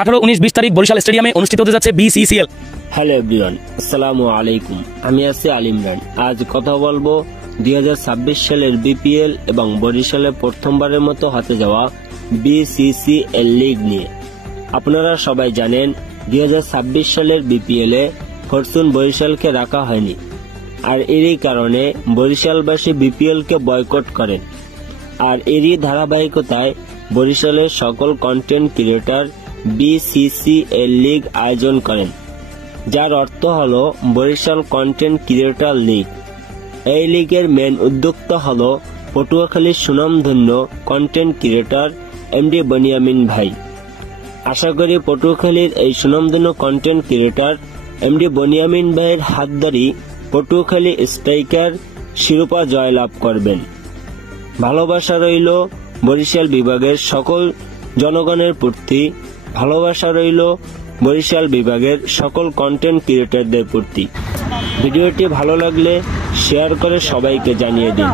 18, 19, 20 তারিখ বরিশাল স্টেডিয়ামে অনুষ্ঠিত হতে যাচ্ছে BCCL। হ্যালো এভরিওয়ান, আসসালামু আলাইকুম। আমি আছি আল ইমরান। আজ কথা বলবো 2026 সালের বিপিএল এবং বরিশালে প্রথমবারের মতো হতে যাওয়া BCCL লিগ নিয়ে। আপনারা সবাই জানেন 2026 সালের বিপিএল এ ফরচুন বরিশালকে রাখা হয়নি, আর এরই কারণে বরিশালবাসী বিপিএল কে বয়কট করেন। আর এরই ধারাবাহিকতায় বরিশালের সকল কন্টেন্ট ক্রিয়েটর BCCL লিগ আয়োজন করেন, যার অর্থ হল বরিশাল কন্টেন্ট ক্রিয়েটর লিগ। এই লিগের মেন উদ্যোক্তা হল পটুয়াখালীর সুনামধন্য কন্টেন্ট ক্রিয়েটর MD বনিয়ামিন ভাই। আশা করি পটুয়াখালীর এই সুনামধন্য কন্টেন্ট ক্রিয়েটর MD বনিয়ামিন ভাইয়ের হাত ধরেই পটুয়াখালী স্ট্রাইকার শিরোপা জয়লাভ করবেন। ভালোবাসা রইল বরিশাল বিভাগের সকল জনগণের প্রতি, ভালোবাসা রইল বরিশাল বিভাগের সকল কন্টেন্ট ক্রিয়েটরদের প্রতি। ভিডিওটি ভালো লাগলে শেয়ার করে সবাইকে জানিয়ে দিন।